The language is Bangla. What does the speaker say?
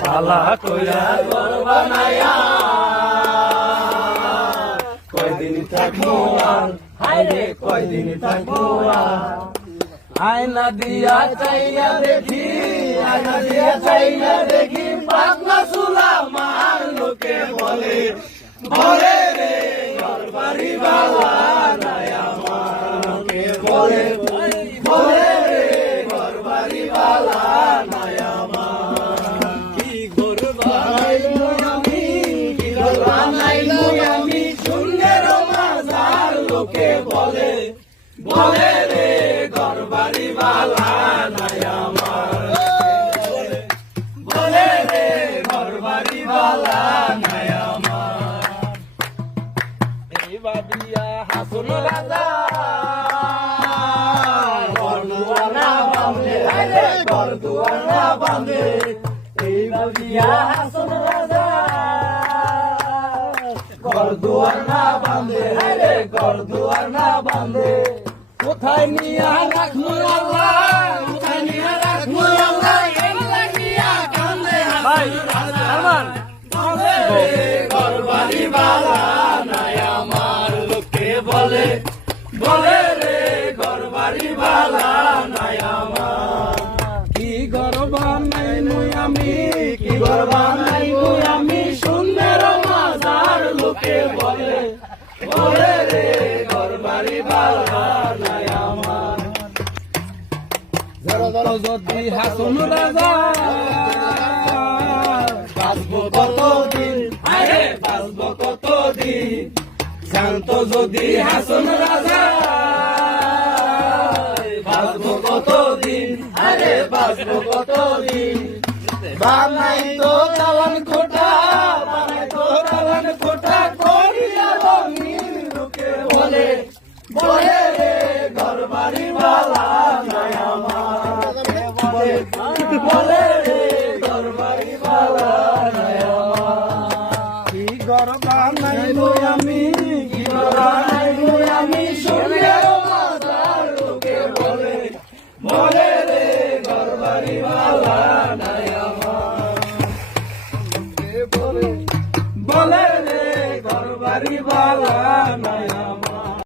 বালা কইরা ঘর বানায়া কয়দিন থাকবো আর হায়রে কয়দিন থাকবো আর আয়না দিয়া চাইয়া দেখি আয়না দিয়া চাইয়া দেখি পাগলা চুলা মার লোকে বলে বলে রে ঘর বাড়ি বালা নাই আমার লোকে বলে বলে রে ঘর বাড়ি বালা নাই আমার কি ঘর বানাইলো আমি কি ঘর বানাইলো আমি শূন্যের মাঝার লোকে বলে বলে রে ঘর বাড়ি বালা নাই আমার বলে রে ঘর বাড়ি বালা নাই আমার এই বাবিয়া হাসুন রাজা ঘর দুয়ার না বাঁধে রে ঘর দুয়ার না বাঁধে এই বাবিয়া হাসুন রাজা ঘর দুয়ার না বাঁধে রে ঘর দুয়ার না বাঁধে কোথায় নিয়া রাখবো আল্লাহ কোথায় নিয়া রাখবো আল্লাহ এর লাগিয়া কান্দে ভাই আরমান ঘর বাড়ি বালা নাই আমার লোকে বলে বলে রে ঘর বাড়ি বালা নাই আমার কি ঘর বানাইনু আমি কি ঘর বানাইনু আমি সুন্দর মাজার লোকে বলে বলে রে ঘর বাড়ি বালা নাই আমার যদি হাসুন রাজা বাঁচবো কতদিন আরে বাঁচবো কতদিন শান্ত যদি হাসুন রাজা বাঁচবো কতদিন আরে বাঁচবো কতদিন বানাই তো কালান কোঠা বানাই তো কালান কোঠা করিয়া রঙিন লোকে বলে বলে রে ঘর বাড়ি বালা নাই আমার বলে রে ঘর বাড়ি বালা নাই আমার কি ঘর